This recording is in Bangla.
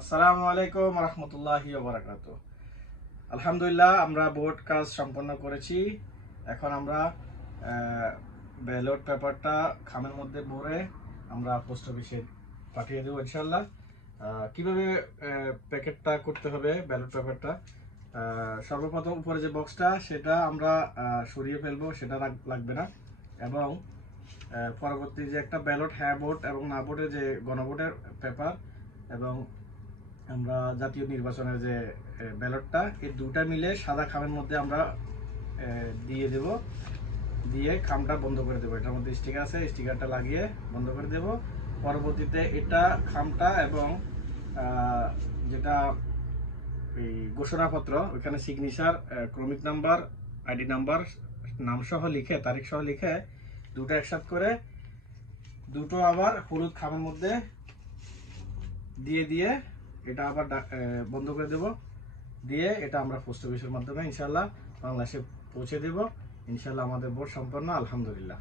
আসসালামু আলাইকুম রহমতুল্লাহি ওয়া বারাকাতুহু। আলহামদুলিল্লাহ, আমরা বোর্ড কাজ সম্পন্ন করেছি। এখন আমরা ব্যালট পেপারটা খামের মধ্যে ভরে আমরা পোস্ট অফিসে পাঠিয়ে দেবো ইনশাল্লাহ। কিভাবে প্যাকেটটা করতে হবে ব্যালট পেপারটা, সর্বপ্রথম উপরে যে বক্সটা সেটা আমরা সরিয়ে ফেলবো, সেটা লাগবে না। এবং পরবর্তী যে একটা ব্যালট, হ্যাঁ বোর্ড এবং না বোর্ডের যে গণভোটের পেপার এবং আমরা জাতীয় নির্বাচনের যে ব্যালটটা, এই দুটা মিলে সাদা খামের মধ্যে আমরা দিয়ে দেব। দিয়ে খামটা বন্ধ করে দেবো। এটার মধ্যে স্টিকার আছে, স্টিকারটা লাগিয়ে বন্ধ করে দেব। পরবর্তীতে এটা খামটা এবং যেটা এই ঘোষণাপত্র, ওইখানে সিগনেচার, ক্রমিক নাম্বার, আইডি নাম্বার, নাম সহ লিখে, তারিখ সহ লিখে দুটো একসাথে করে দুটো আবার হলুদ খামের মধ্যে দিয়ে দিয়ে এটা আবার বন্ধ করে দেব। দিয়ে এটা আমরা পোস্ট অফিসের মাধ্যমে ইনশাল্লাহ বাংলাদেশে পৌঁছে দেব। ইনশাল্লাহ আমাদের ভোট সম্পন্ন, আলহামদুলিল্লাহ।